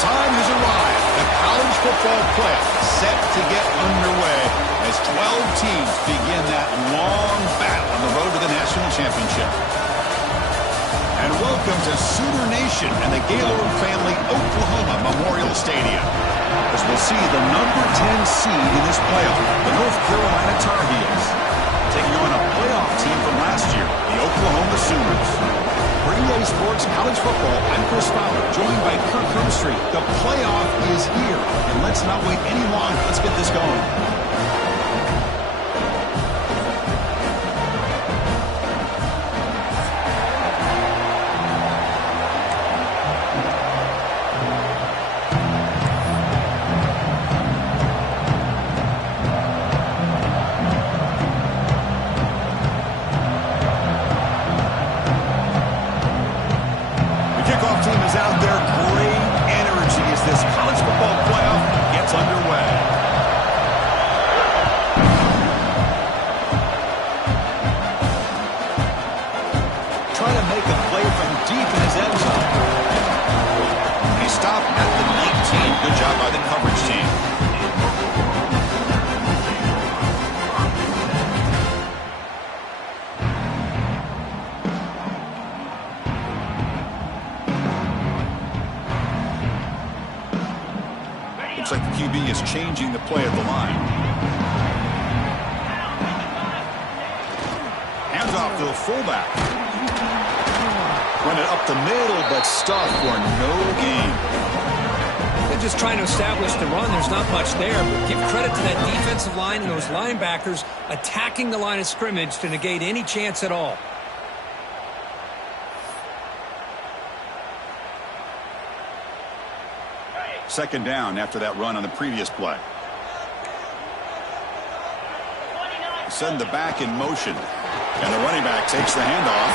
time has arrived. The college football playoff is set to get underway as 12 teams begin that long battle on the road to the national championship. And welcome to Sooner Nation and the Gaylord Family Oklahoma Memorial Stadium, as we'll see the number 10 seed in this playoff, the North Carolina Tar Heels, taking on a playoff team from last year, the Oklahoma Sooners. For EA Sports College Football, I'm Chris Fowler, joined by Kirk Herbstreit. The playoff is here, and let's not wait any longer. Let's get this going. Looks like the QB is changing the play of the line. Hands off to the fullback. Run it up the middle, but stuffed for no gain. They're just trying to establish the run. There's not much there, but give credit to that defensive line and those linebackers attacking the line of scrimmage to negate any chance at all. Second down after that run on the previous play. Send the back in motion. And the running back takes the handoff.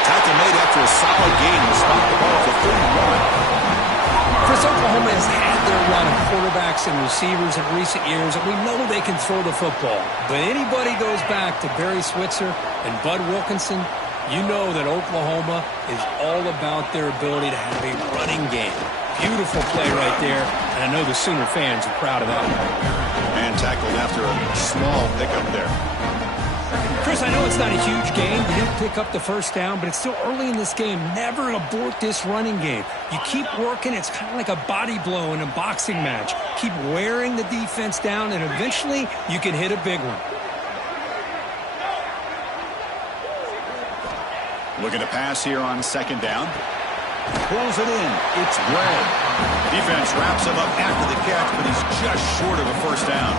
Tackle made after a solid gain to stop the ball for 31. Chris, Oklahoma has had their run of quarterbacks and receivers in recent years, and we know they can throw the football. But anybody goes back to Barry Switzer and Bud Wilkinson, you know that Oklahoma is all about their ability to have a running game. Beautiful play right there, and I know the Sooner fans are proud of that. And tackled after a small pickup there. Chris, I know it's not a huge game. You didn't pick up the first down, but it's still early in this game. Never abort this running game. You keep working. It's kind of like a body blow in a boxing match. Keep wearing the defense down, and eventually you can hit a big one. Looking to pass here on second down. Pulls it in. It's Bray. Defense wraps him up after the catch, but he's just short of a first down.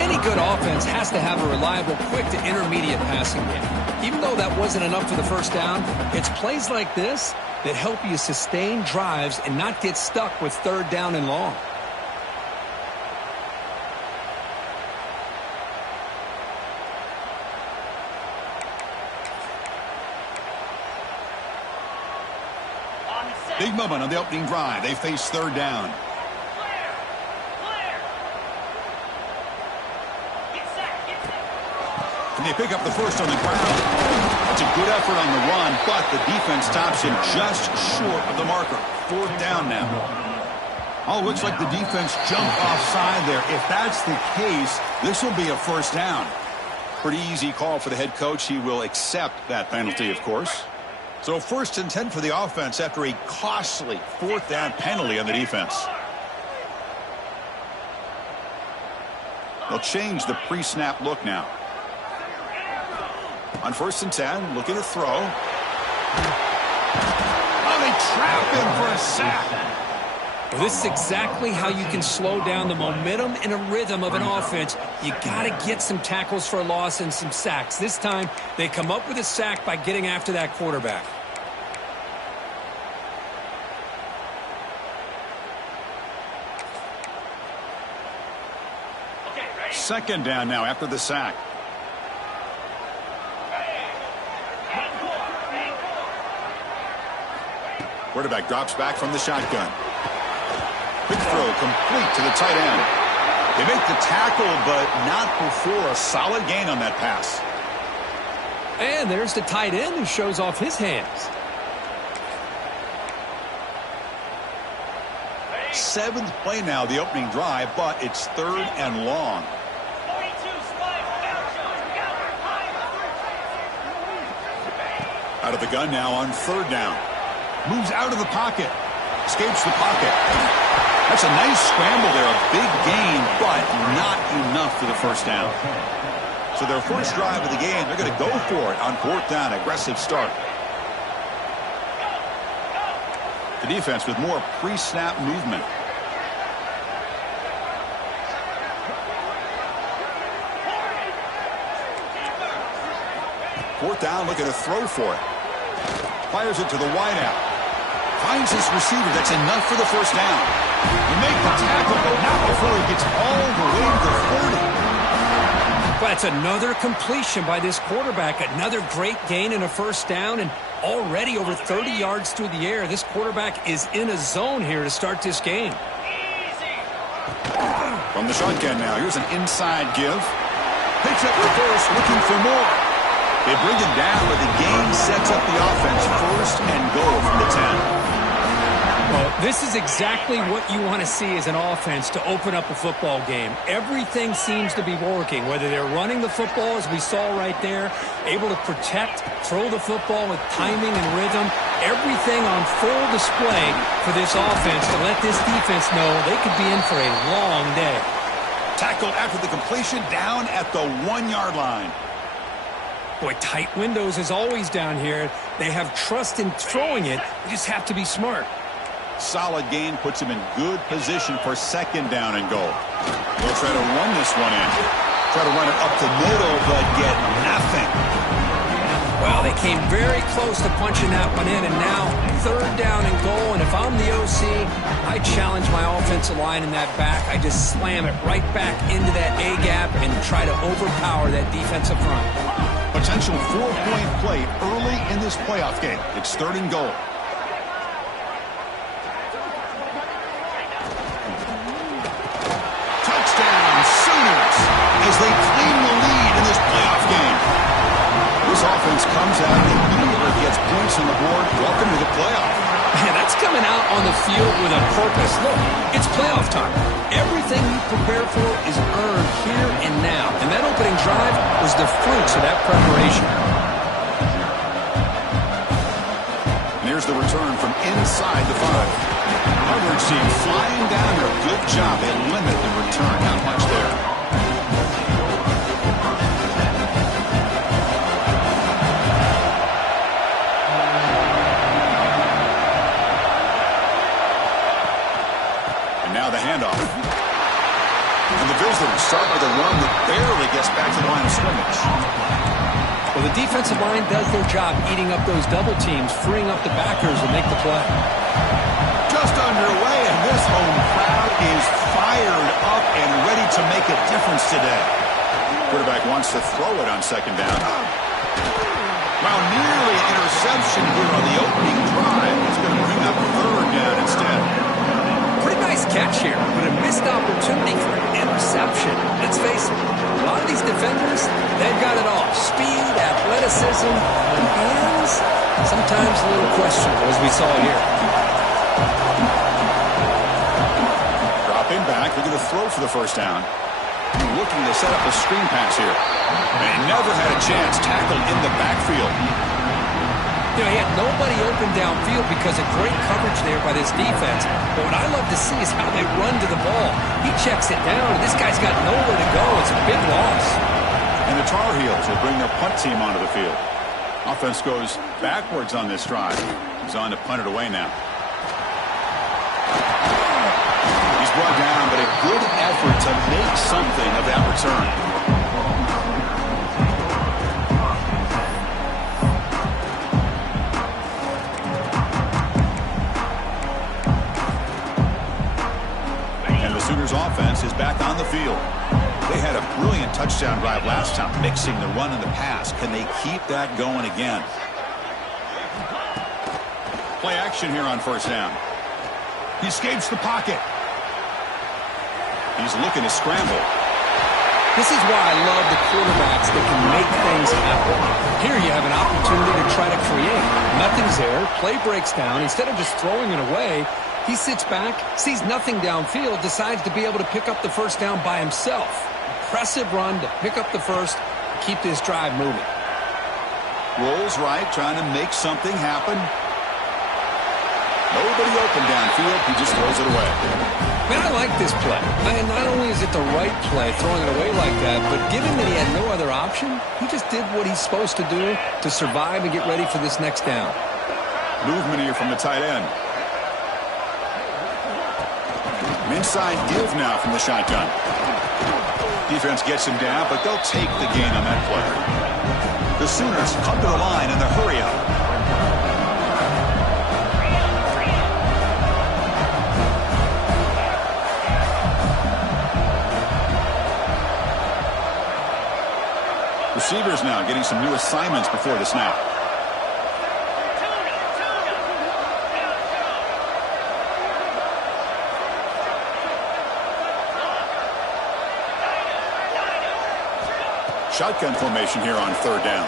Any good offense has to have a reliable, quick to intermediate passing game. Even though that wasn't enough for the first down, it's plays like this that help you sustain drives and not get stuck with third down and long. Big moment on the opening drive. They face third down. Can they pick up the first on the ground? It's a good effort on the run, but the defense stops him just short of the marker. Fourth down now. Oh, looks like the defense jumped offside there. If that's the case, this will be a first down. Pretty easy call for the head coach. He will accept that penalty, of course. So 1st and 10 for the offense after a costly fourth down penalty on the defense. They'll change the pre-snap look now. On 1st and 10, looking to throw. Oh, they trap him for a sack. Well, this is exactly how you can slow down the momentum and a rhythm of an offense. You got to get some tackles for a loss and some sacks. This time, they come up with a sack by getting after that quarterback. Second down now after the sack. Quarterback drops back from the shotgun. Quick throw complete to the tight end. They make the tackle, but not before a solid gain on that pass. And there's the tight end who shows off his hands. 7th play now, the opening drive, but it's 3rd and long. Out of the gun now on 3rd down. Moves out of the pocket. Escapes the pocket. That's a nice scramble there. A big gain, but not enough for the first down. So their first drive of the game, they're going to go for it on 4th down. Aggressive start. The defense with more pre-snap movement. Fourth down, looking to throw for it. Fires it to the wideout. Finds his receiver. That's enough for the first down. You make the tackle, but not before he gets all the way to the 40. But it's another completion by this quarterback. Another great gain in a first down, and already over 30 yards through the air. This quarterback is in a zone here to start this game. From the shotgun now, here's an inside give. Picks up the first, looking for more. They bring him down, but the game sets up the offense. 1st and goal from the 10. Well, this is exactly what you want to see as an offense to open up a football game. Everything seems to be working, whether they're running the football, as we saw right there, able to protect, throw the football with timing and rhythm. Everything on full display for this offense to let this defense know they could be in for a long day. Tackled after the completion, down at the 1-yard line. Boy, tight windows is always down here. They have trust in throwing it. They just have to be smart. Solid gain puts him in good position for 2nd down and goal. They'll try to run this one in. Try to run it up the middle, but get nothing. Well, they came very close to punching that one in, and now 3rd down and goal. And if I'm the OC, I challenge my offensive line in that back. I just slam it right back into that A-gap and try to overpower that defensive front. Potential 4-point play early in this playoff game. It's 3rd and goal. Touchdown, Sooners, as they claim the lead in this playoff game. This offense comes out and immediately gets points on the board. Welcome to the playoff. Man, that's coming out on the field with a purpose. Look, it's playoff time. Everything you prepare for is earned here and now. And that opening drive was the fruits of that preparation. And here's the return from inside the 5. Harvard team flying down there. Good job. They limit the return. Not much there. Now the handoff. And the visitors start with a run that barely gets back to the line of scrimmage. Well, the defensive line does their job eating up those double teams, freeing up the backers to make the play. Just underway, and this home crowd is fired up and ready to make a difference today. Quarterback wants to throw it on 2nd down. Well, nearly an interception here on the opening drive. It's going to bring up 3rd down instead. Pretty nice catch here, but a missed opportunity for an interception. Let's face it, a lot of these defenders, they've got it all. Speed, athleticism, and hands, sometimes a little questionable, as we saw here. Dropping back, looking to throw for the first down. Looking to set up a screen pass here. And he never had a chance, tackled in the backfield. You know, he had nobody open downfield because of great coverage there by this defense. But what I love to see is how they run to the ball. He checks it down, and this guy's got nowhere to go. It's a big loss. And the Tar Heels will bring their punt team onto the field. Offense goes backwards on this drive. He's on to punt it away now. He's brought down, but a good effort to make something of that return. Offense is back on the field. They had a brilliant touchdown drive last time, mixing the run and the pass. Can they keep that going again? Play action here on 1st down. He escapes the pocket. He's looking to scramble. This is why I love the quarterbacks that can make things happen. Here you have an opportunity to try to create. Nothing's there. Play breaks down. Instead of just throwing it away, He sits back, sees nothing downfield, decides to be able to pick up the first down by himself. Impressive run to pick up the first and keep this drive moving. Rolls right, trying to make something happen. Nobody open downfield. He just throws it away. Man, I like this play. And not only is it the right play, throwing it away like that, but given that he had no other option, he just did what he's supposed to do to survive and get ready for this next down. Movement here from the tight end. An inside give now from the shotgun. Defense gets him down, but they'll take the gain on that play. The Sooners come to the line in the hurry-up. Receivers now getting some new assignments before the snap. Shotgun formation here on third down.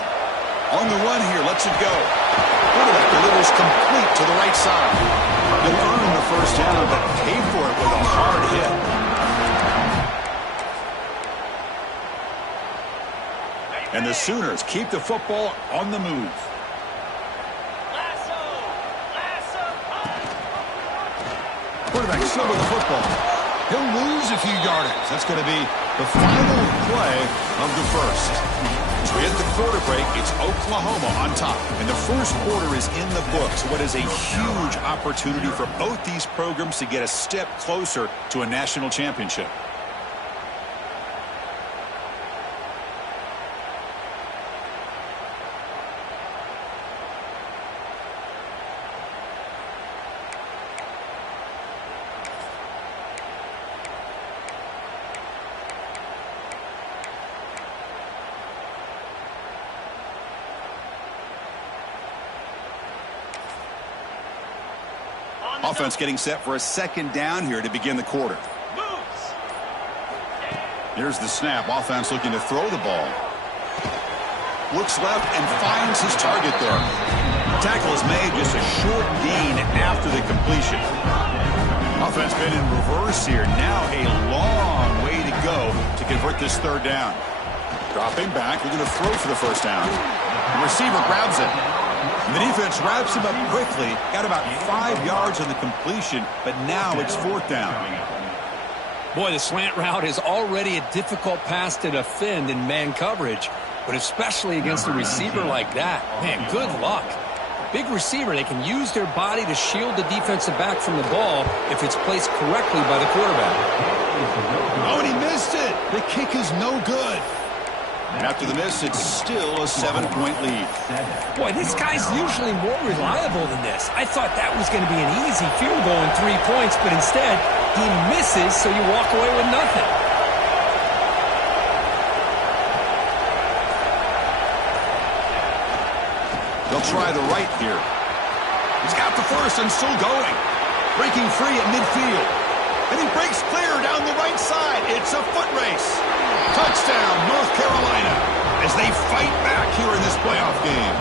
On the run here, lets it go. Quarterback delivers complete to the right side. He'll earn the first down, but paid for it with a hard hit. And the Sooners keep the football on the move. Quarterback still with the football. He'll lose a few yardage. That's going to be the final play of the first. As we hit the quarter break, it's Oklahoma on top. And the first quarter is in the books. What is a huge opportunity for both these programs to get a step closer to a national championship. Offense getting set for a second down here to begin the quarter. Here's the snap. Offense looking to throw the ball. Looks left and finds his target there. Tackle is made, just a short gain after the completion. Offense been in reverse here. Now a long way to go to convert this third down. Dropping back, looking to throw for the first down. The receiver grabs it. And the defense wraps him up quickly. Got about 5 yards on the completion, but now it's fourth down. Boy, the slant route is already a difficult pass to defend in man coverage, but especially against a receiver like that. Man, good luck. Big receiver, they can use their body to shield the defensive back from the ball if it's placed correctly by the quarterback. Oh, and he missed it. The kick is no good. After the miss, it's still a 7-point lead. Boy, this guy's usually more reliable than this. I thought that was going to be an easy field goal in 3 points, but instead, he misses, so you walk away with nothing. They'll try the right here. He's got the first and still going. Breaking free at midfield. And he breaks clear down the right side. It's a foot race. Touchdown, North Carolina, as they fight back here in this playoff game.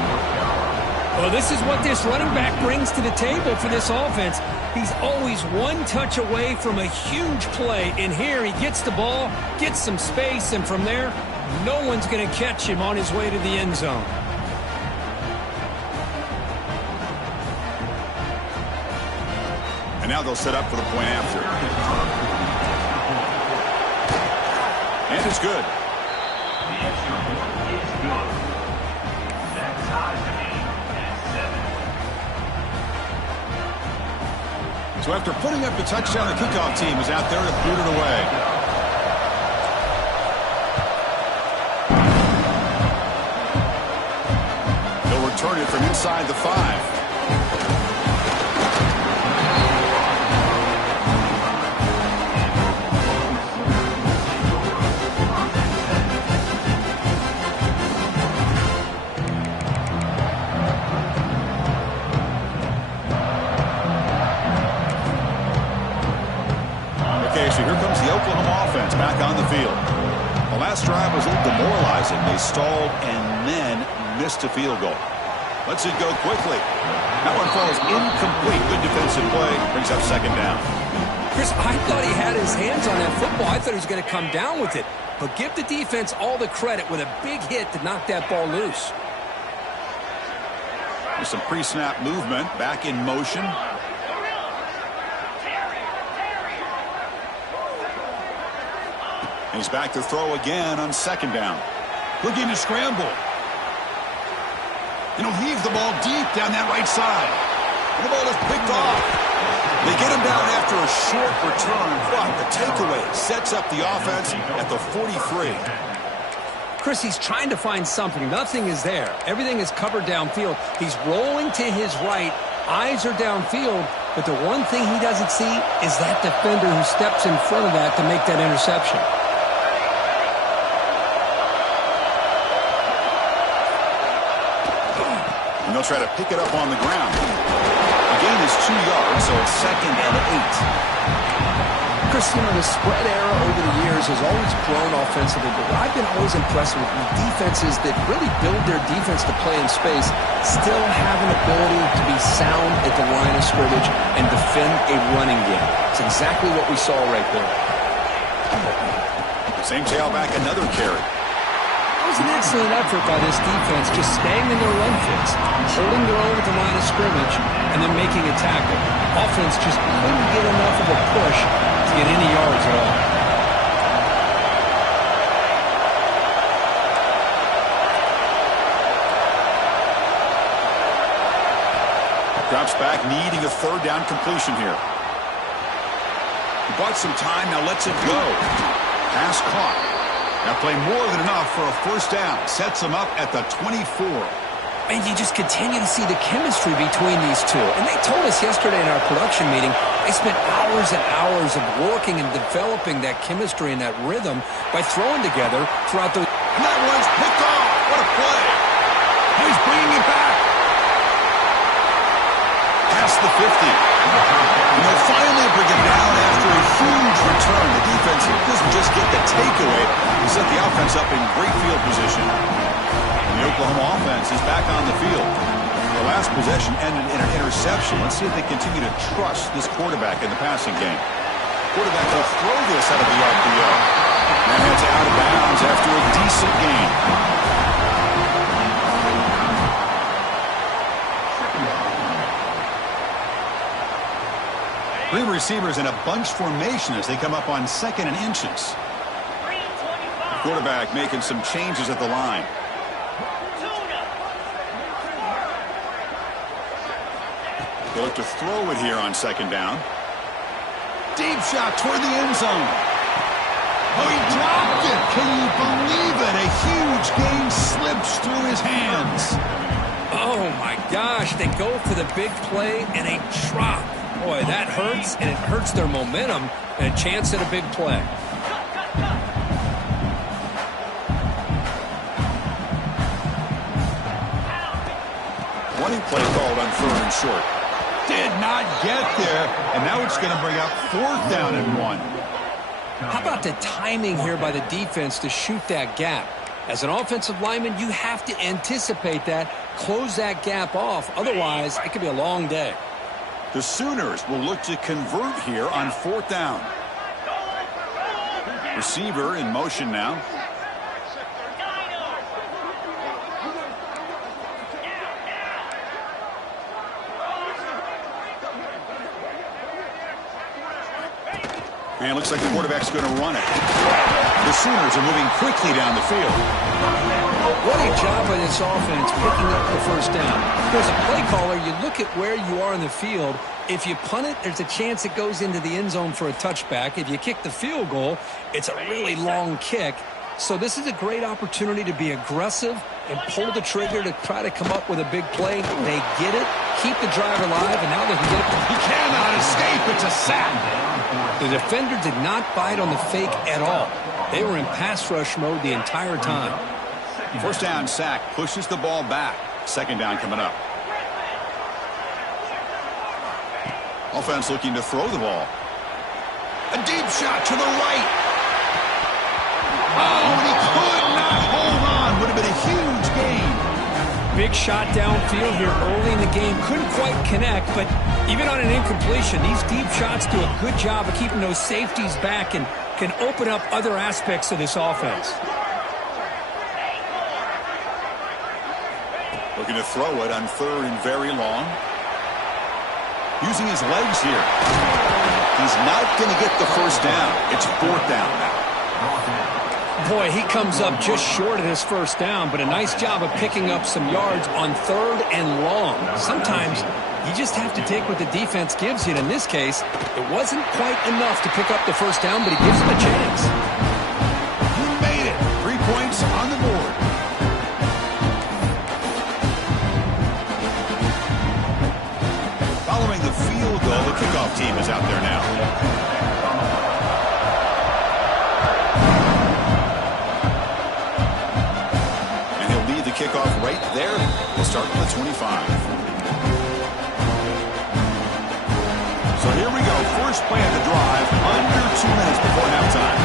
Well, this is what this running back brings to the table for this offense. He's always one touch away from a huge play. And here he gets the ball, gets some space, and from there, no one's going to catch him on his way to the end zone. And now they'll set up for the point after. And it's good. So after putting up the touchdown, the kickoff team is out there to boot it away. They'll return it from inside the 5. So here comes the Oklahoma offense back on the field. The last drive was a little demoralizing. They stalled and then missed a field goal. Lets it go quickly. That one falls incomplete. Good defensive play. Brings up second down. Chris, I thought he had his hands on that football. I thought he was going to come down with it. But give the defense all the credit with a big hit to knock that ball loose. There's some pre-snap movement. Back in motion. He's back to throw again on second down. Looking to scramble. And he'll heave the ball deep down that right side. And the ball is picked off. They get him down after a short return, but the takeaway sets up the offense at the 43. Chris, he's trying to find something. Nothing is there. Everything is covered downfield. He's rolling to his right. Eyes are downfield. But the one thing he doesn't see is that defender who steps in front of that to make that interception. And they'll try to pick it up on the ground. The gain is 2 yards, so it's 2nd and 8. Chris, the spread era over the years has always grown offensively, but I've been always impressed with defenses that really build their defense to play in space, still have an ability to be sound at the line of scrimmage and defend a running game. It's exactly what we saw right there. Same tailback, another carry. It was an excellent effort by this defense, just staying in their run fits, holding their own at the line of scrimmage, and then making a tackle. Offense just couldn't get enough of a push to get any yards at all. Drops back, needing a third down completion here. He bought some time, now lets it go. Pass caught. Now play more than enough for a first down. Sets them up at the 24. And you just continue to see the chemistry between these two. And they told us yesterday in our production meeting, they spent hours and hours of working and developing that chemistry and that rhythm by throwing together throughout the... And that one's picked off. What a play. He's bringing it back. Past the 50. And they'll finally bring it down after a huge return. The defense doesn't just get the takeaway. They set the offense up in great field position. The Oklahoma offense is back on the field. The last possession ended in an interception. Let's see if they continue to trust this quarterback in the passing game. Quarterback will throw this out of the RPO. And heads out of bounds after a decent gain. Three receivers in a bunch formation as they come up on 2nd and inches. The quarterback making some changes at the line. They'll look to throw it here on 2nd down. Deep shot toward the end zone. Oh, he dropped it. Can you believe it? A huge gain slips through his hands. Oh, my gosh. They go for the big play and a drop. Boy, that hurts, and it hurts their momentum and a chance at a big play. Running play called on 3rd and short. Did not get there, and now it's going to bring up 4th down and 1. How about the timing here by the defense to shoot that gap? As an offensive lineman, you have to anticipate that, close that gap off. Otherwise, it could be a long day. The Sooners will look to convert here on 4th down. Receiver in motion now. And it looks like the quarterback's going to run it. The Sooners are moving quickly down the field. What a job by this offense picking up the first down. As a play caller, you look at where you are in the field. If you punt it, there's a chance it goes into the end zone for a touchback. If you kick the field goal, it's a really long kick. So this is a great opportunity to be aggressive and pull the trigger to try to come up with a big play. They get it, keep the drive alive, and now they can get it. He cannot escape. It's a sack. The defender did not bite on the fake at all. They were in pass rush mode the entire time. First down sack pushes the ball back. 2nd down coming up. Offense looking to throw the ball. A deep shot to the right. Oh, and he could not hold on. Would have been a huge gain. big shot downfield here early in the game. Couldn't quite connect, but even on an incompletion, these deep shots do a good job of keeping those safeties back and can open up other aspects of this offense. Looking to throw it on 3rd and very long. Using his legs here. He's not going to get the first down. It's 4th down now. Boy, he comes up just short of his first down, but a nice job of picking up some yards on 3rd and long. Sometimes you just have to take what the defense gives you. And in this case, it wasn't quite enough to pick up the first down, but he gives him a chance. He made it. 3 points on the board. Following the field goal, the kickoff team is out there now. Kickoff right there. We'll start with the 25. So here we go. First play of the drive. Under 2 minutes before halftime.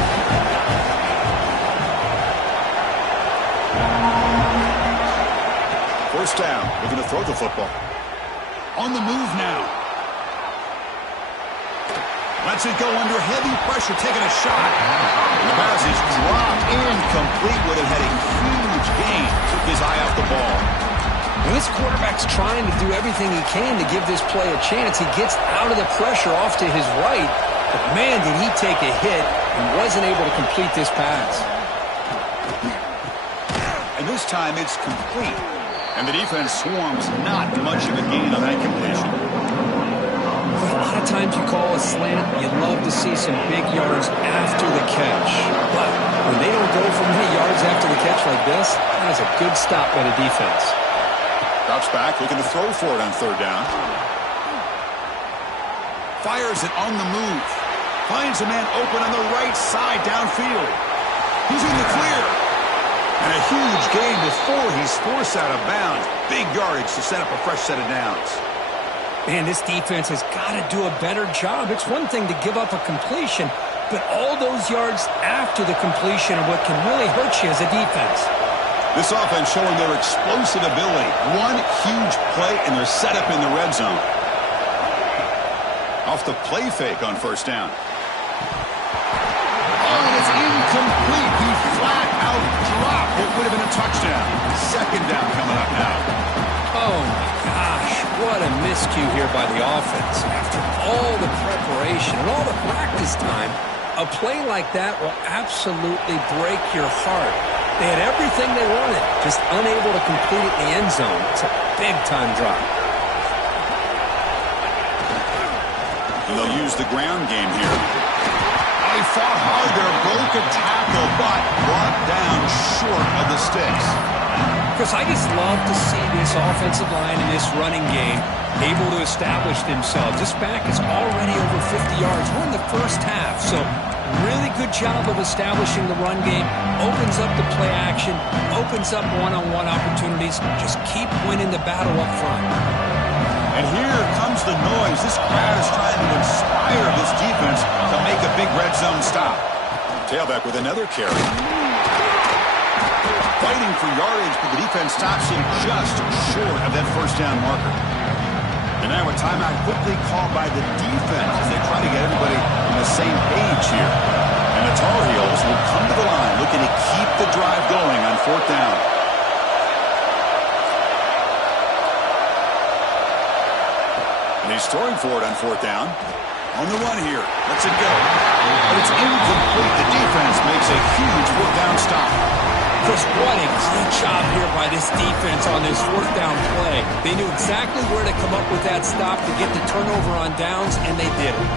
First down. We're going to throw the football. On the move now. Lets it go under heavy pressure, taking a shot. The pass is dropped incomplete with it, had a huge gain. Took his eye off the ball. Well, this quarterback's trying to do everything he can to give this play a chance. He gets out of the pressure off to his right, but man, did he take a hit and wasn't able to complete this pass. And this time it's complete. And the defense swarms not much of a gain on that completion. A lot of times you call a slant, you love to see some big yards after the catch. But when they don't go for many yards after the catch like this, that is a good stop by the defense. Drops back, looking to throw for it on 3rd down. Fires it on the move. Finds a man open on the right side downfield. He's in the clear. And a huge gain before he's forced out of bounds. Big yardage to set up a fresh set of downs. Man, this defense has got to do a better job. It's one thing to give up a completion, but all those yards after the completion are what can really hurt you as a defense. This offense showing their explosive ability. One huge play, and they're set up in the red zone. Off the play fake on 1st down. Oh, and it's incomplete. He flat out dropped. It would have been a touchdown. 2nd down coming up now. Oh, my gosh. What a miscue here by the offense. After all the preparation and all the practice time, a play like that will absolutely break your heart. They had everything they wanted, just unable to complete it in the end zone. It's a big-time drop. And they'll use the ground game here. They fought hard there, broke a tackle, but brought down short of the sticks. Chris, I just love to see this offensive line and this running game able to establish themselves. This back is already over 50 yards. We're in the first half, so really good job of establishing the run game. Opens up the play action, opens up one-on-one opportunities. Just keep winning the battle up front. And here comes the noise. This crowd is trying to inspire this defense to make a big red zone stop. Tailback with another carry. Fighting for yardage, but the defense stops him just short of that 1st down marker. And now a timeout quickly called by the defense as they try to get everybody on the same page here. And the Tar Heels will come to the line looking to keep the drive going on 4th down. And he's throwing for it on 4th down. On the run here. Lets it go. But it's incomplete. The defense makes a huge 4th down stop. Chris, what a great job here by this defense on this 4th down play. They knew exactly where to come up with that stop to get the turnover on downs, and they did it.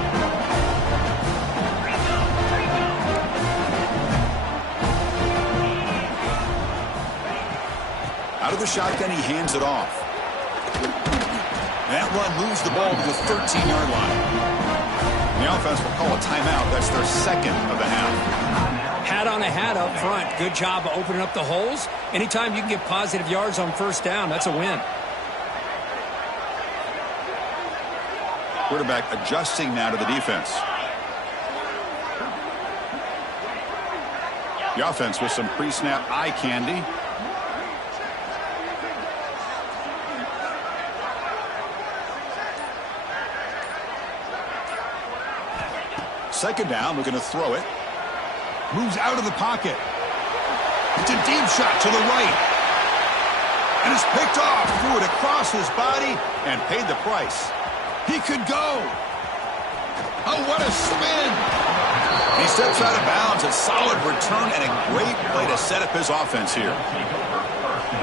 Out of the shotgun, he hands it off. That run moves the ball to the 13-yard line. The offense will call a timeout. That's their 2nd of the half. Hat on a hat up front. Good job of opening up the holes. Anytime you can get positive yards on 1st down, that's a win. Quarterback adjusting now to the defense. The offense with some pre-snap eye candy. Second down, looking to throw it. Moves out of the pocket. It's a deep shot to the right. And it's picked off. Threw it across his body and paid the price. He could go. Oh, what a spin. He steps out of bounds. A solid return and a great play to set up his offense here.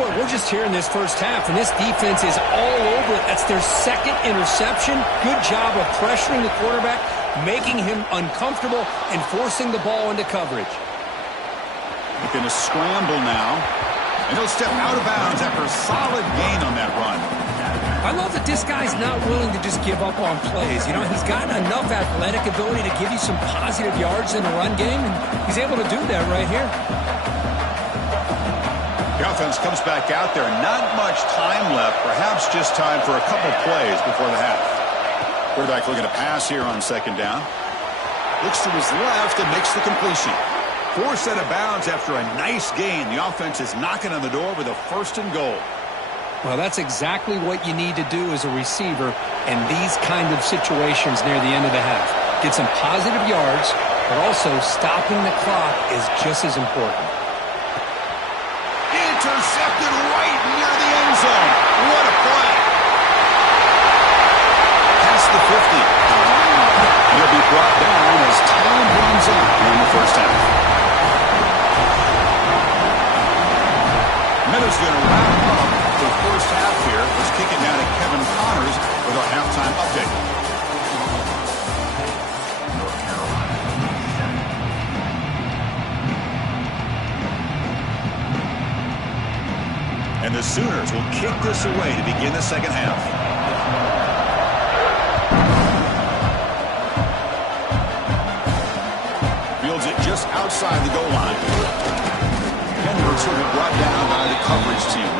Boy, we're just here in this first half, and this defense is all over it. That's their second interception. Good job of pressuring the quarterback, making him uncomfortable, and forcing the ball into coverage. Looking to scramble now. And he'll step out of bounds after a solid gain on that run. I love that this guy's not willing to just give up on plays. You know, he's got enough athletic ability to give you some positive yards in the run game, and he's able to do that right here. The offense comes back out there. Not much time left. Perhaps just time for a couple plays before the half. Quarterback looking to pass here on second down. Looks to his left and makes the completion. Forced out of bounds after a nice gain. The offense is knocking on the door with a 1st and goal. Well, that's exactly what you need to do as a receiver in these kind of situations near the end of the half. Get some positive yards, but also stopping the clock is just as important. Intercepted right near the end zone. What a play. Past the 50. He'll be brought down as time runs out in the first half. Meadows going to wrap up the first half here. Let's kick it down to Kevin Connors with our halftime update. And the Sooners will kick this away to begin the second half. Fields it just outside the goal line. Edwards will be brought down by the coverage team.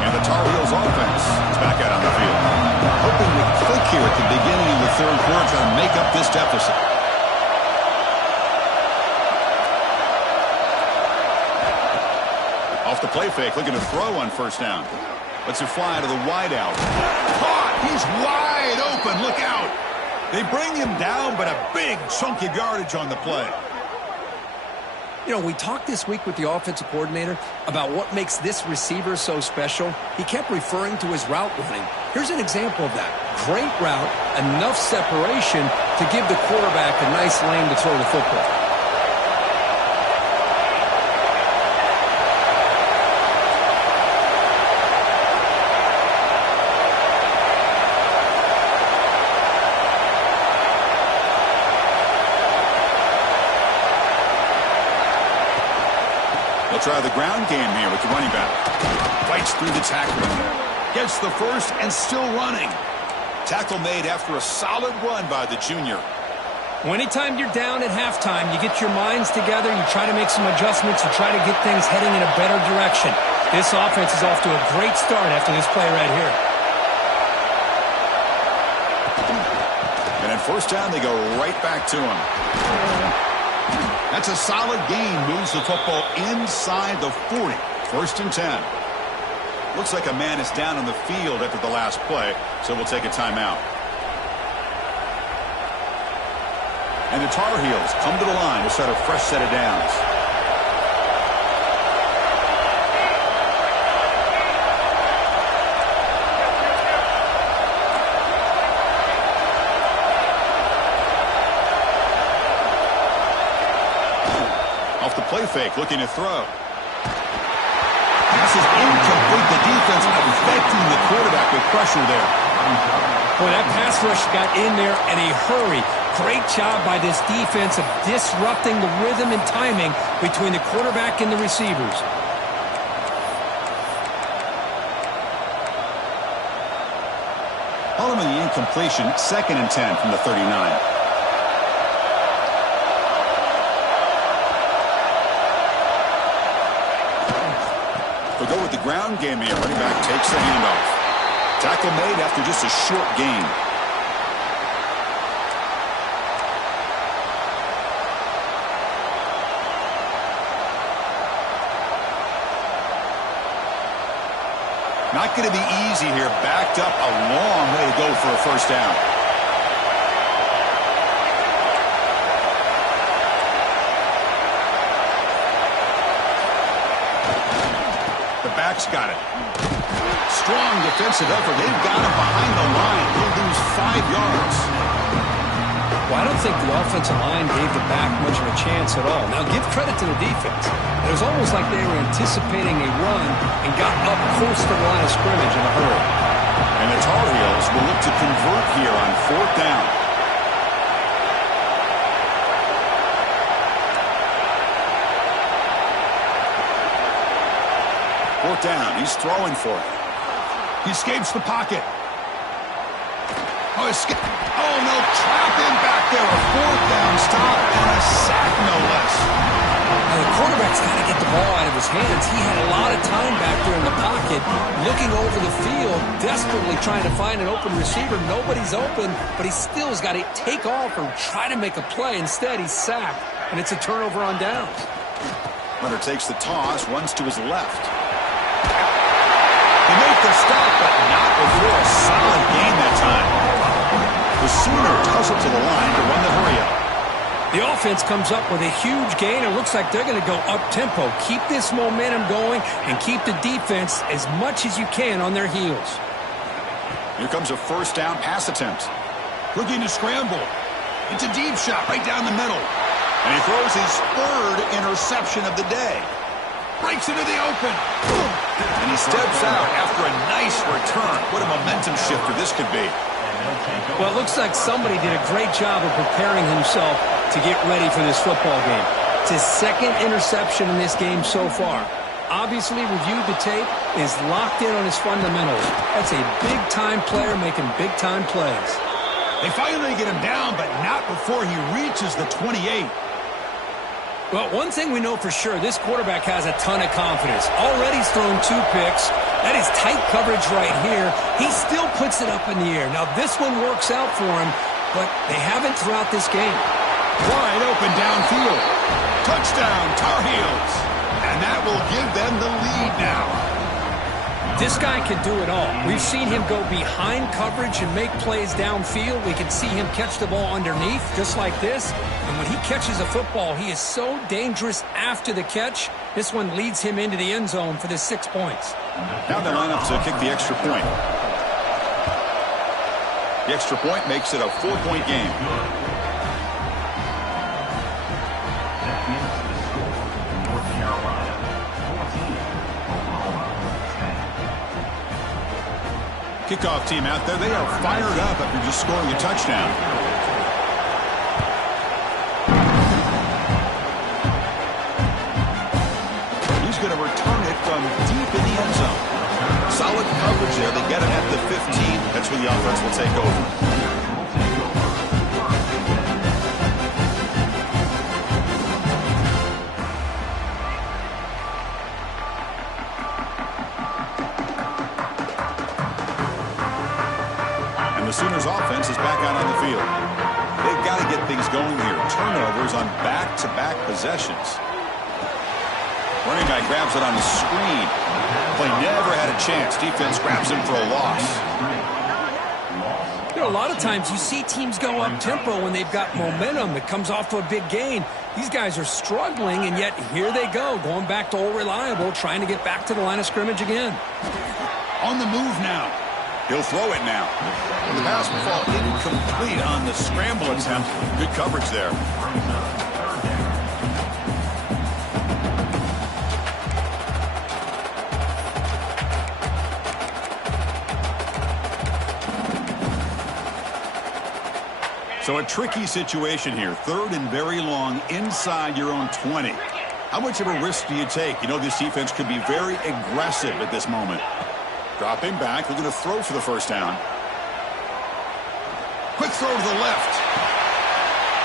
And the Tar Heels offense is back out on the field. Hoping to click here at the beginning of the third quarter, trying to make up this deficit. Off the play fake, looking to throw on first down. Lets it fly to the wideout. Caught! He's wide open. Look out! They bring him down, but a big chunk of yardage on the play. You know, we talked this week with the offensive coordinator about what makes this receiver so special. He kept referring to his route running. Here's an example of that. Great route, enough separation to give the quarterback a nice lane to throw the football. Try the ground game here with the running back. Fights through the tackle. Gets the first and still running. Tackle made after a solid run by the junior. Well, anytime you're down at halftime, you get your minds together, you try to make some adjustments, you try to get things heading in a better direction. This offense is off to a great start after this play right here. And at first down, they go right back to him. That's a solid gain. Moves the football inside the 40. 1st and 10. Looks like a man is down on the field after the last play, so we'll take a timeout. And the Tar Heels come to the line to start a fresh set of downs. Play fake, looking to throw. Pass is incomplete. The defense affecting the quarterback with pressure there. Boy, that pass rush got in there in a hurry. Great job by this defense of disrupting the rhythm and timing between the quarterback and the receivers. Following the incompletion, 2nd and 10 from the 39. They'll go with the ground game here. Running back takes the handoff. Tackle made after just a short gain. Not going to be easy here. Backed up a long way to go for a first down. The back's got it. Strong defensive effort. They've got him behind the line. He'll lose 5 yards. Well, I don't think the offensive line gave the back much of a chance at all. Now, give credit to the defense. It was almost like they were anticipating a run and got up close to the line of scrimmage in a hurry. And the Tar Heels will look to convert here on 4th down. Fourth down. He's throwing for it. He escapes the pocket. Oh, no, trap him back there. A 4th down stop and a sack, no less. Now, the quarterback's got to get the ball out of his hands. He had a lot of time back there in the pocket, looking over the field, desperately trying to find an open receiver. Nobody's open, but he still has got to take off or try to make a play. Instead, he's sacked, and it's a turnover on downs. Runner takes the toss, runs to his left. He made the stop, but not before a solid gain that time. The Sooners hustle to the line to run the hurry-up. The offense comes up with a huge gain. It looks like they're going to go up-tempo. Keep this momentum going and keep the defense as much as you can on their heels. Here comes a first down pass attempt. Looking to scramble. It's a deep shot right down the middle. And he throws his 3rd interception of the day. Breaks into the open. And he steps out after a nice return. What a momentum shifter this could be. Well, it looks like somebody did a great job of preparing himself to get ready for this football game. It's his 2nd interception in this game so far. Obviously reviewed the tape, is locked in on his fundamentals. That's a big-time player making big-time plays. They finally get him down, but not before he reaches the 28. Well, one thing we know for sure, this quarterback has a ton of confidence. Already he's thrown 2 picks. That is tight coverage right here. He still puts it up in the air. Now, this one works out for him, but they haven't throughout this game. Wide open downfield. Touchdown, Tar Heels. And that will give them the lead now. This guy can do it all. We've seen him go behind coverage and make plays downfield. We can see him catch the ball underneath, just like this. And when he catches a football, he is so dangerous after the catch. This one leads him into the end zone for the 6 points. Now they line up to kick the extra point. The extra point makes it a 4-point game. Kickoff team out there. They are fired up after just scoring a touchdown. He's going to return it from deep in the end zone. Solid coverage there. They get it at the 15. That's when the offense will take over. The Sooners offense is back out on the field. They've got to get things going here. Turnovers on back-to-back possessions. Running back grabs it on the screen. Play never had a chance. Defense grabs him for a loss. You know, a lot of times you see teams go up-tempo when they've got momentum. It comes off to a big gain. These guys are struggling, and yet here they go, going back to old reliable, trying to get back to the line of scrimmage again. On the move now. He'll throw it now. The pass will fall incomplete on the scramble attempt. Good coverage there. So a tricky situation here. 3rd and very long inside your own 20. How much of a risk do you take? You know this defense could be very aggressive at this moment. Dropping back, looking to throw for the first down. Quick throw to the left.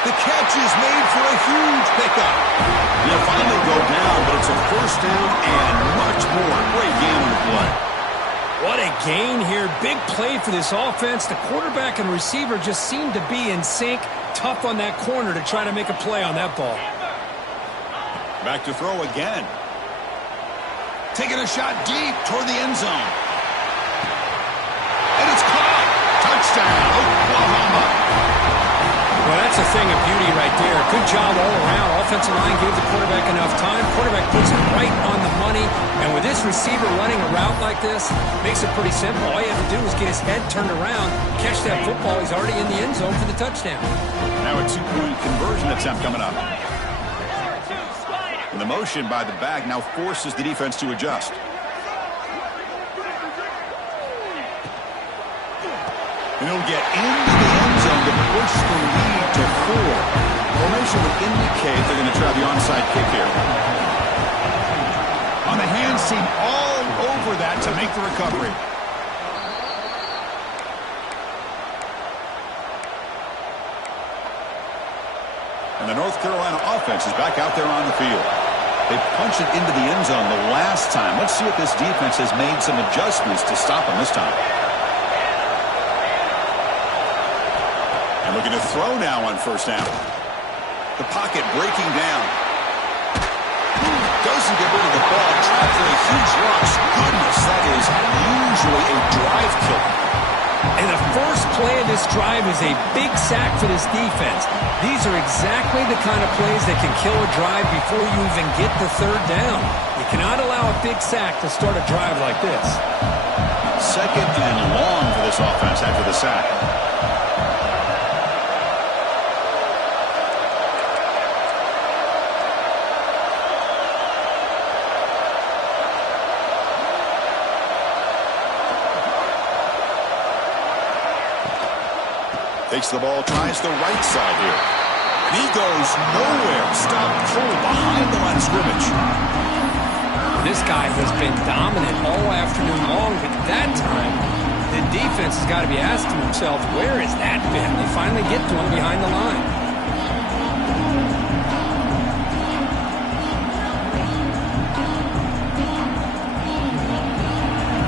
The catch is made for a huge pickup. He'll finally go down, but it's a first down and much more. Great game on the play. What a gain here. Big play for this offense. The quarterback and receiver just seem to be in sync. Tough on that corner to try to make a play on that ball. Back to throw again. Taking a shot deep toward the end zone. thing of beauty right there. Good job all around. Offensive line gave the quarterback enough time. Quarterback puts it right on the money. And with this receiver running a route like this, makes it pretty simple. All you have to do is get his head turned around, catch that football. He's already in the end zone for the touchdown. Now a two-point conversion attempt coming up. And the motion by the back now forces the defense to adjust. And he'll get into the end zone to push the lead to 4. Formation would indicate they're going to try the onside kick here. On the hands team all over that to make the recovery. And the North Carolina offense is back out there on the field. They punched it into the end zone the last time. Let's see if this defense has made some adjustments to stop them this time. And looking to throw now on first down. The pocket breaking down. Doesn't get rid of the ball. Trapped for a huge loss. Goodness, that is usually a drive killer. And the first play of this drive is a big sack for this defense. These are exactly the kind of plays that can kill a drive before you even get the third down. You cannot allow a big sack to start a drive like this. Second and long for this offense after the sack. Takes the ball, tries the right side here. And he goes nowhere. Stopped cold behind the line of scrimmage. This guy has been dominant all afternoon long, but that time, the defense has got to be asking themselves, where has that been? They finally get to him behind the line.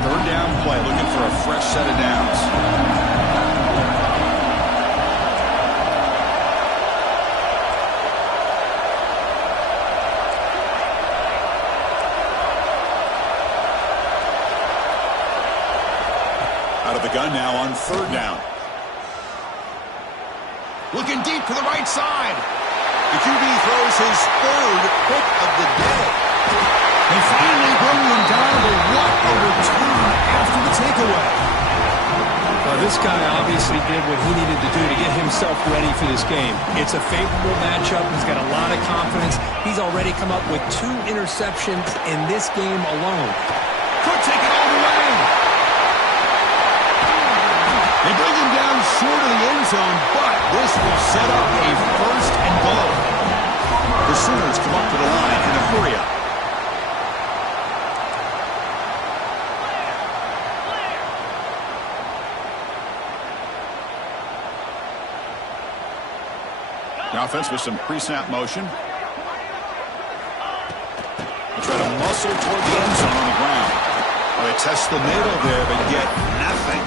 Third down play, looking for a fresh set of downs. Out of the gun now on third down. Looking deep to the right side. The QB throws his third pick of the day. They finally bring him down to what a return after the takeaway. This guy obviously did what he needed to do to get himself ready for this game. It's a favorable matchup. He's got a lot of confidence. He's already come up with 2 interceptions in this game alone. Could take it all the way. They bring him down short of the end zone, but this will set up a first and goal. The Sooners come up to the line in a hurry-up. The offense with some pre-snap motion. They try to muscle toward the end zone on the ground. Well, they test the middle there, but get nothing.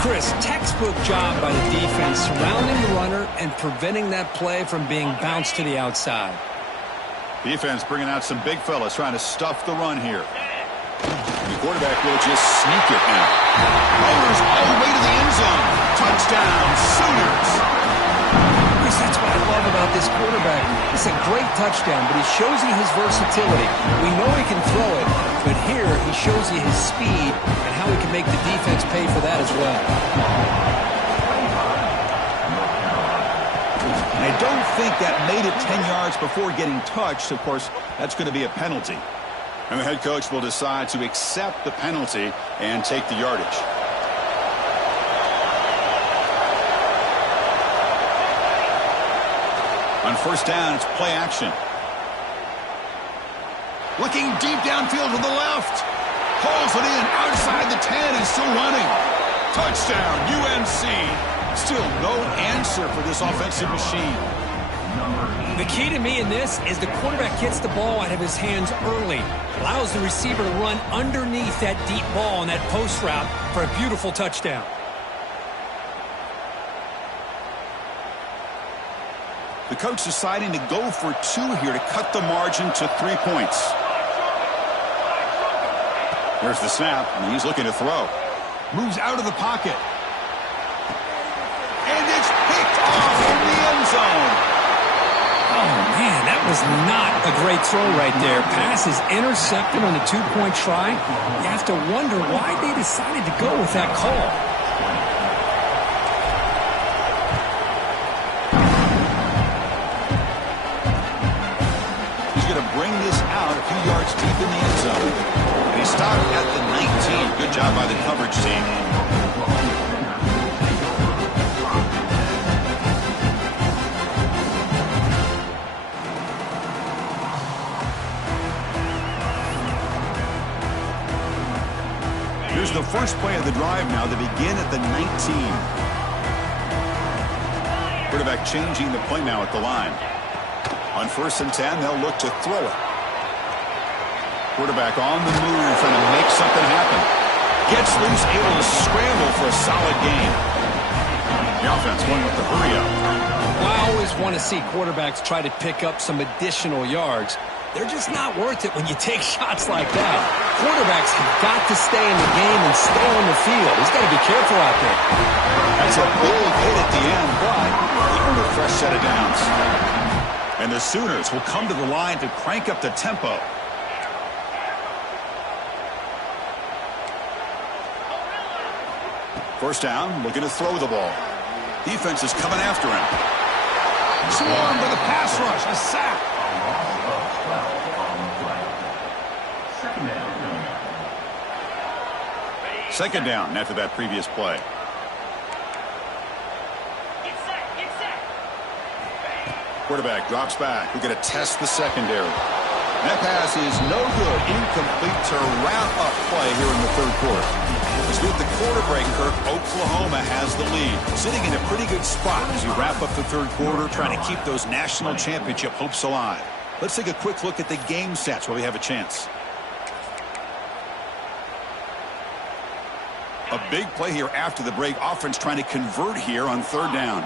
Chris, textbook job by the defense surrounding the runner and preventing that play from being bounced to the outside. Defense bringing out some big fellas trying to stuff the run here. The quarterback will just sneak it now. Motors all the way to the end zone. Touchdown, Sooners. Chris, that's what I love about this quarterback. It's a great touchdown, but he shows you his versatility. We know he can throw it, but here he shows you his speed and how he can make the defense pay for that as well. I don't think that made it 10 yards before getting touched. Of course, that's going to be a penalty. And the head coach will decide to accept the penalty and take the yardage. On first down, it's play action. Looking deep downfield to the left. Pulls it in outside the 10 and still running. Touchdown, UNC. Still no answer for this offensive machine. The key to me in this is the quarterback gets the ball out of his hands early. Allows the receiver to run underneath that deep ball in that post route for a beautiful touchdown. The coach deciding to go for 2 here to cut the margin to 3 points. There's the snap, and he's looking to throw. Moves out of the pocket. And it's picked off was not a great throw right there. Pass is intercepted on the two-point try. You have to wonder why they decided to go with that call. He's going to bring this out a few yards deep in the end zone. And he stopped at the 19. Good job by the coverage team. Here's the first play of the drive now. They begin at the 19. Quarterback changing the play now at the line. On 1st and 10, they'll look to throw it. Quarterback on the move, trying to make something happen. Gets loose, able to scramble for a solid gain. The offense going with the hurry up. Well, I always want to see quarterbacks try to pick up some additional yards. They're just not worth it when you take shots like that. Quarterbacks have got to stay in the game and stay on the field. He's got to be careful out there. That's a big hit at the end, but he earned a fresh set of downs. And the Sooners will come to the line to crank up the tempo. First down, looking to throw the ball. Defense is coming after him. Swarmed with a pass rush, a sack. Second down after that previous play. Quarterback drops back. We're going to test the secondary. That pass is no good. Incomplete to wrap up play here in the third quarter. As with the quarter break, Kirk, Oklahoma has the lead. Sitting in a pretty good spot as you wrap up the third quarter, trying to keep those national championship hopes alive. Let's take a quick look at the game stats while we have a chance. A big play here after the break. Offense trying to convert here on third down.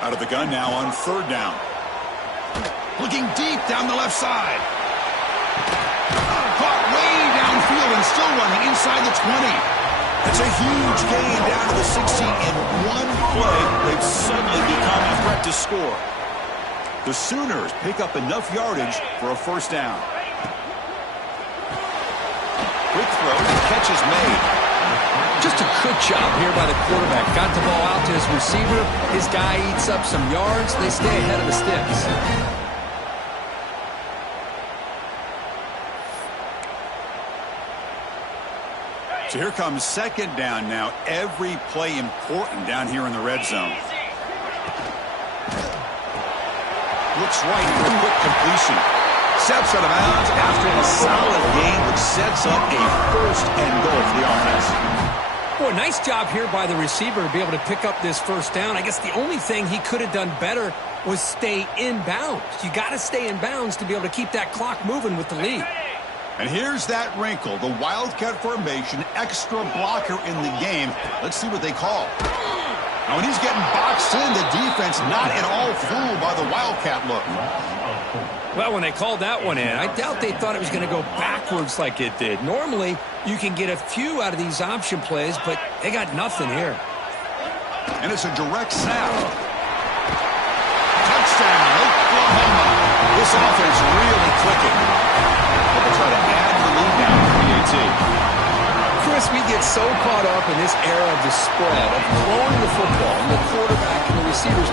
Out of the gun now on third down. Looking deep down the left side. Caught way downfield and still running inside the 20. That's a huge gain down to the 16. In one play, they've suddenly become a threat to score. The Sooners pick up enough yardage for a first down. Quick throw, catch is made. Just a good job here by the quarterback. Got the ball out to his receiver. His guy eats up some yards. They stay ahead of the sticks. So here comes second down now. Every play important down here in the red zone. Looks right for a quick completion. Steps out of bounds after a solid gain, which sets up a first and goal for the offense. Boy, nice job here by the receiver to be able to pick up this first down. I guess the only thing he could have done better was stay in bounds. You got to stay in bounds to be able to keep that clock moving with the lead. And here's that wrinkle, the Wildcat formation, extra blocker in the game. Let's see what they call. Now, when he's getting boxed in, the defense not at all fooled by the Wildcat look. Well, when they called that one in, I doubt they thought it was going to go backwards like it did. Normally, you can get a few out of these option plays, but they got nothing here. And it's a direct snap. Touchdown, Oklahoma. This offense really clicking. They'll try to add the lead now for the AT. Chris, we get so caught up in this era of the spread, of throwing the football, and the quarterback and the receivers.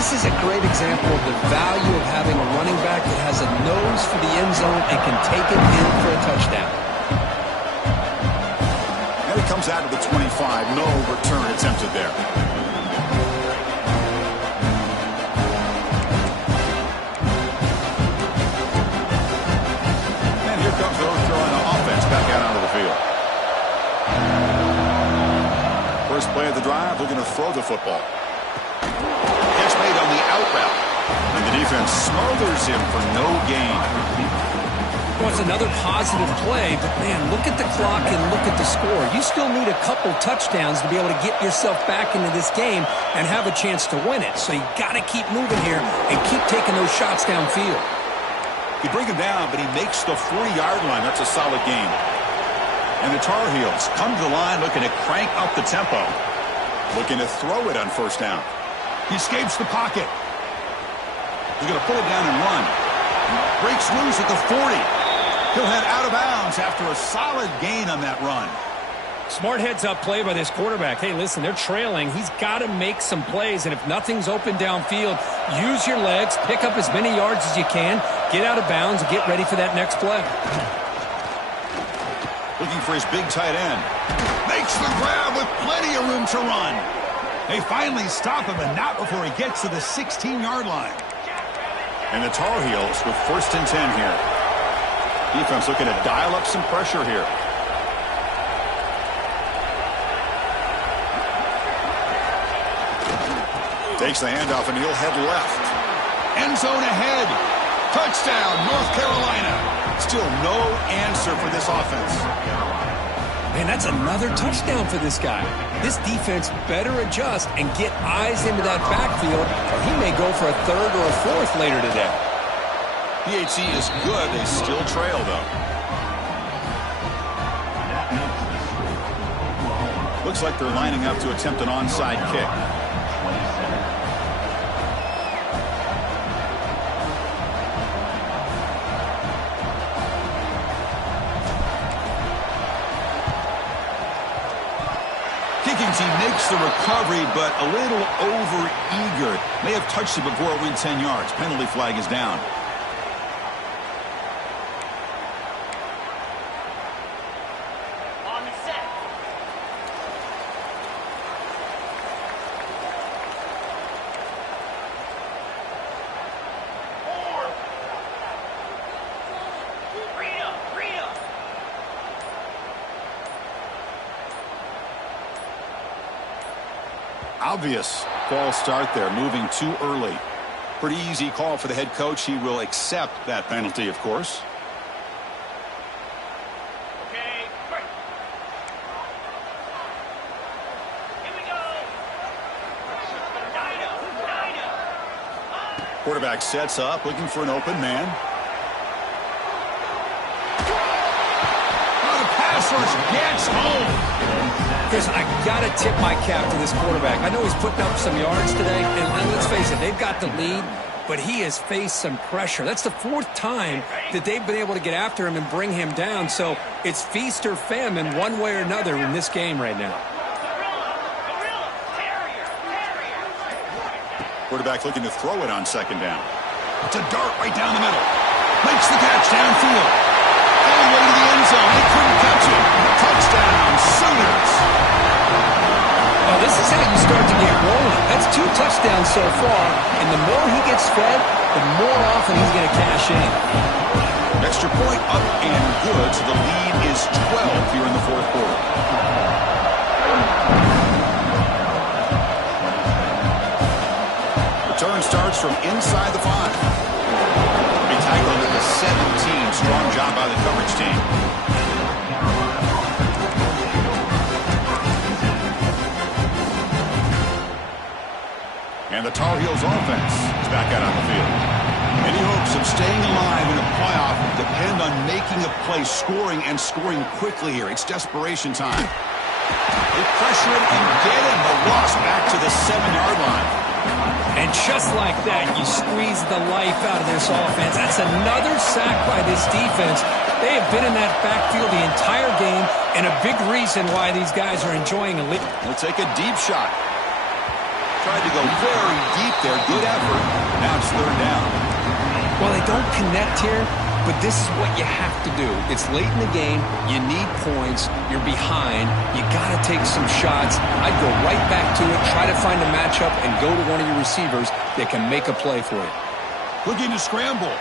This is a great example of the value of having a running back that has a nose for the end zone and can take it in for a touchdown. And it comes out of the 25. No return attempted there. And here comes the North Carolina offense back out onto the field. First play of the drive, looking to throw the football. Catch made on the out route. And the defense smothers him for no gain. Well, it's another positive play, but man, look at the clock and look at the score. You still need a couple touchdowns to be able to get yourself back into this game and have a chance to win it. So you got to keep moving here and keep taking those shots downfield. You bring him down, but he makes the 40-yard line. That's a solid gain. And the Tar Heels come to the line looking to crank up the tempo. Looking to throw it on first down. He escapes the pocket. He's going to put it down and run. Breaks loose at the 40. He'll head out of bounds after a solid gain on that run. Smart heads-up play by this quarterback. Hey, listen, they're trailing. He's got to make some plays, and if nothing's open downfield, use your legs, pick up as many yards as you can, get out of bounds, and get ready for that next play. Looking for his big tight end. Makes the grab with plenty of room to run. They finally stop him, and not before he gets to the 16-yard line. And the Tar Heels with 1st and 10 here. Defense looking to dial up some pressure here. Takes the handoff, and he'll head left. End zone ahead. Touchdown, North Carolina. Still no answer for this offense. Man, that's another touchdown for this guy. This defense better adjust and get eyes into that backfield, or he may go for a 3rd or a 4th later today. PHC is good. They still trail, though. Looks like they're lining up to attempt an onside kick. Kicking team makes the recovery, but a little over-eager. May have touched it before it went 10 yards. Penalty flag is down. On the set. Obvious false start there, moving too early. Pretty easy call for the head coach. He will accept that penalty, of course. Okay, break. Here we go. Dino. Quarterback sets up, looking for an open man. Oh, the pass rush gets home. Chris, I got to tip my cap to this quarterback. I know he's putting up some yards today, and let's face it, they've got the lead, but he has faced some pressure. That's the 4th time that they've been able to get after him and bring him down, so it's feast or famine one way or another in this game right now. Quarterback looking to throw it on 2nd down. It's a dart right down the middle. Makes the catch downfield. All the way to the end zone. They couldn't catch it. Touchdown, Sooners. Well, this is how you start to get rolling. That's 2 touchdowns so far, and the more he gets fed, the more often he's going to cash in. Extra point up and good, so the lead is 12 here in the 4th quarter. Return starts from inside the 5. Be tackled at the 17. Strong job by the coverage team. And the Tar Heels offense is back out on the field. Any hopes of staying alive in a playoff depend on making a play, scoring, and scoring quickly here. It's desperation time. They pressure it and get him. The loss back to the 7-yard line. And just like that, you squeeze the life out of this offense. That's another sack by this defense. They have been in that backfield the entire game, and a big reason why these guys are enjoying a lead. They'll take a deep shot. Tried to go very deep there. Good effort. Now it's 3rd down. Well, they don't connect here, but this is what you have to do. It's late in the game. You need points. You're behind. You got to take some shots. I'd go right back to it, try to find a matchup, and go to one of your receivers that can make a play for you. Looking to scramble.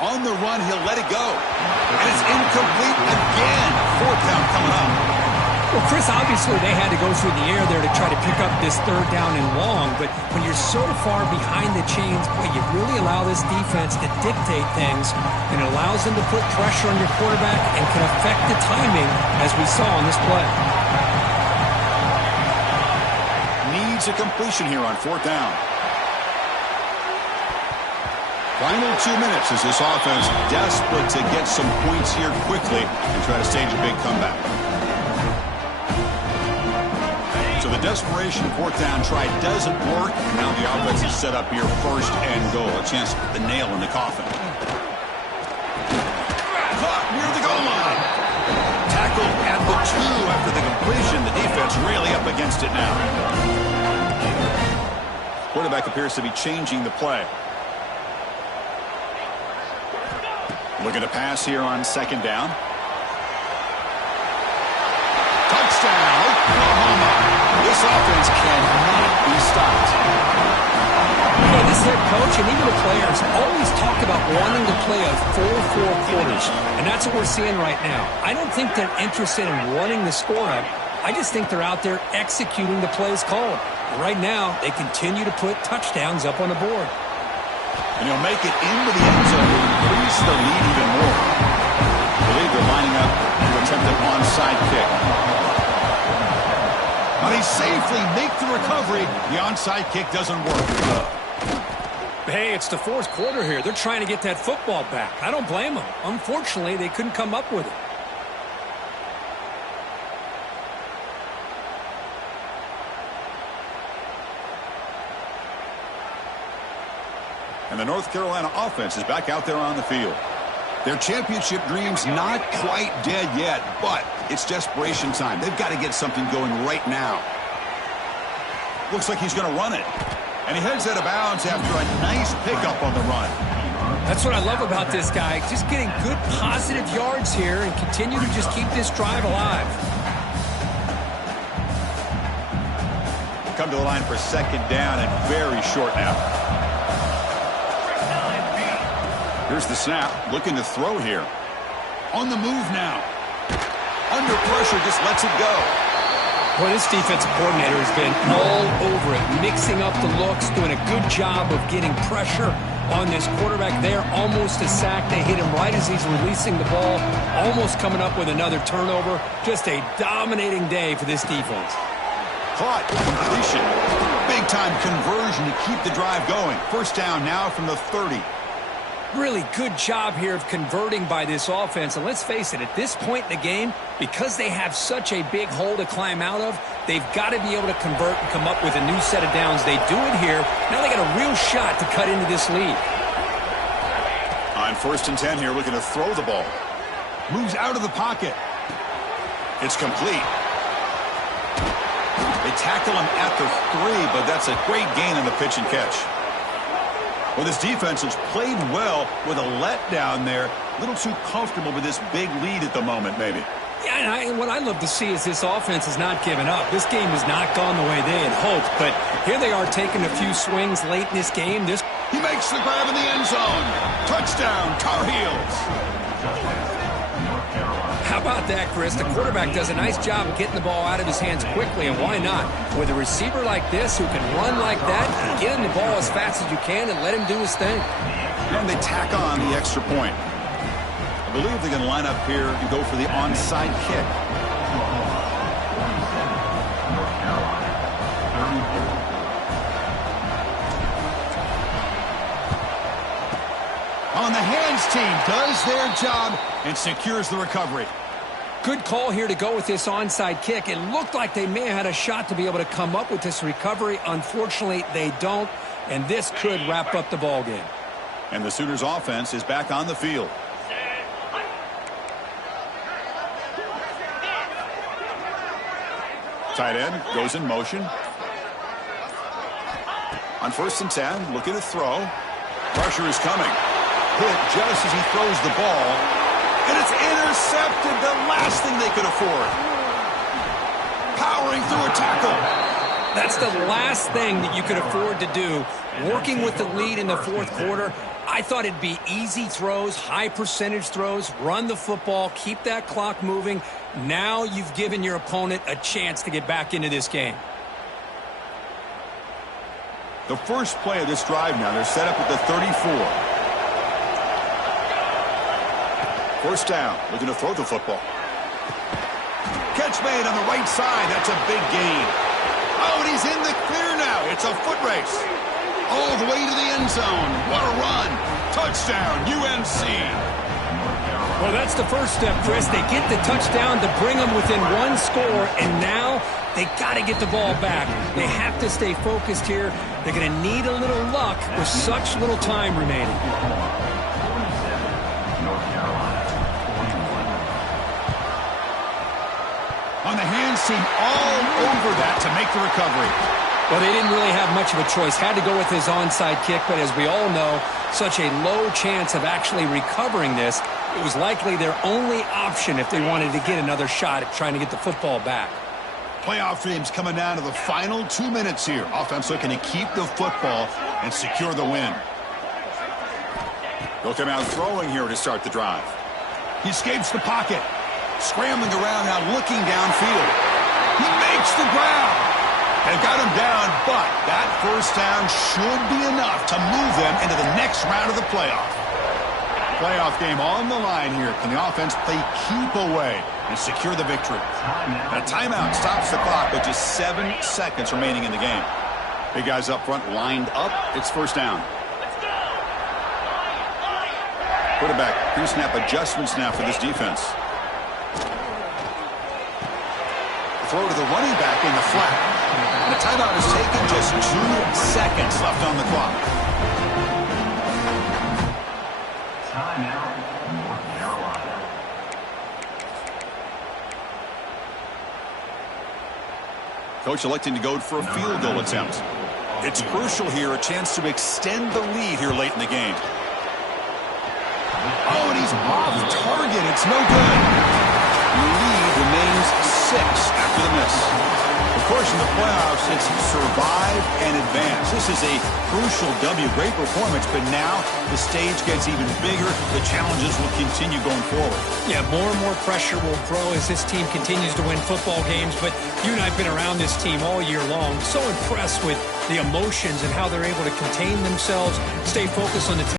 On the run, he'll let it go. And it's incomplete again. 4th down coming up. Well, Chris, obviously they had to go through the air there to try to pick up this 3rd down and long, but when you're so far behind the chains, boy, you really allow this defense to dictate things, and it allows them to put pressure on your quarterback and can affect the timing, as we saw on this play. Needs a completion here on 4th down. Final 2 minutes as this offense desperate to get some points here quickly and try to stage a big comeback. So the desperation 4th down try doesn't work. Now the offense is set up here, 1st and goal. A chance to put the nail in the coffin. Caught near the goal line. Tackled at the 2 after the completion. The defense really up against it now. Quarterback appears to be changing the play. Looking to pass here on 2nd down. Touchdown, Oklahoma. This offense cannot be stopped. You know, this head coach and even the players always talk about wanting to play a full 4 quarters, and that's what we're seeing right now. I don't think they're interested in running the score up. I just think they're out there executing the plays called. And right now, they continue to put touchdowns up on the board. And he'll make it into the end zone to increase the lead even more. I believe they're lining up to attempt an onside kick. Now they safely make the recovery. The onside kick doesn't work. Hey, it's the 4th quarter here. They're trying to get that football back. I don't blame them. Unfortunately, they couldn't come up with it. And the North Carolina offense is back out there on the field. Their championship dreams not quite dead yet, but it's desperation time. They've got to get something going right now. Looks like he's going to run it. And he heads out of bounds after a nice pickup on the run. That's what I love about this guy. Just getting good positive yards here and continue to just keep this drive alive. Come to the line for 2nd down and very short now. Here's the snap, looking to throw here. On the move now. Under pressure, just lets it go. Well, this defensive coordinator has been all over it, mixing up the looks, doing a good job of getting pressure on this quarterback there. Almost a sack. They hit him right as he's releasing the ball, almost coming up with another turnover. Just a dominating day for this defense. Caught, completion. Big-time conversion to keep the drive going. 1st down now from the 30. Really good job here of converting by this offense. And let's face it, at this point in the game, because they have such a big hole to climb out of, they've got to be able to convert and come up with a new set of downs. They do it here. Now they got a real shot to cut into this lead. On 1st and 10 here, looking to throw the ball. Moves out of the pocket. It's complete. They tackle him at the 3, but that's a great gain on the pitch and catch. Well, this defense has played well with a letdown there. A little too comfortable with this big lead at the moment, maybe. Yeah, and what I love to see is this offense has not given up. This game has not gone the way they had hoped, but here they are taking a few swings late in this game. He makes the grab in the end zone. Touchdown, Tar Heels. How about that, Chris? The quarterback does a nice job of getting the ball out of his hands quickly, and why not? With a receiver like this who can run like that, get him the ball as fast as you can and let him do his thing. And they tack on the extra point. I believe they're going to line up here and go for the onside kick. On the hands team does their job and secures the recovery. Good call here to go with this onside kick. It looked like they may have had a shot to be able to come up with this recovery. Unfortunately, they don't, and this could wrap up the ball game. And the Sooners offense is back on the field. Tight end goes in motion. On 1st and 10, looking to throw. Pressure is coming. Hit just as he throws the ball. And it's intercepted, the last thing they could afford. Powering through a tackle. That's the last thing that you could afford to do. Working with the lead in the 4th quarter, I thought it'd be easy throws, high percentage throws, run the football, keep that clock moving. Now you've given your opponent a chance to get back into this game. The first play of this drive now, they're set up at the 34. 1st down, looking to throw the football. Catch made on the right side. That's a big gain. Oh, and he's in the clear now. It's a foot race. All the way to the end zone. What a run. Touchdown, UNC. Well, that's the first step, Chris. They get the touchdown to bring them within one score, and now they got to get the ball back. They have to stay focused here. They're going to need a little luck with such little time remaining. On the hands team, all over that to make the recovery. Well, they didn't really have much of a choice. Had to go with his onside kick, but as we all know, such a low chance of actually recovering this. It was likely their only option if they wanted to get another shot at trying to get the football back. Playoff dreams coming down to the final 2 minutes here. Offense looking to keep the football and secure the win. They'll come out throwing here to start the drive. He escapes the pocket. Scrambling around now, looking downfield. He makes the grab. They've got him down, but that first down should be enough to move them into the next round of the playoff. Playoff game on the line here. Can the offense play keep away and secure the victory? A timeout stops the clock with just 7 seconds remaining in the game. Big guys up front lined up. It's first down. Quarterback pre-snap adjustments now for this defense. Throw to the running back in the flat. And a timeout is taken, just 2 seconds left on the clock. Timeout, North Carolina. Coach electing to go for a field goal attempt. It's crucial here, a chance to extend the lead here late in the game. Oh, and he's off target. It's no good. The lead remains 6 after the miss. Of course, in the playoffs, it's survive and advance. This is a crucial W. Great performance, but now the stage gets even bigger. The challenges will continue going forward. Yeah, more and more pressure will grow as this team continues to win football games, but you and I have been around this team all year long. So impressed with the emotions and how they're able to contain themselves, stay focused on the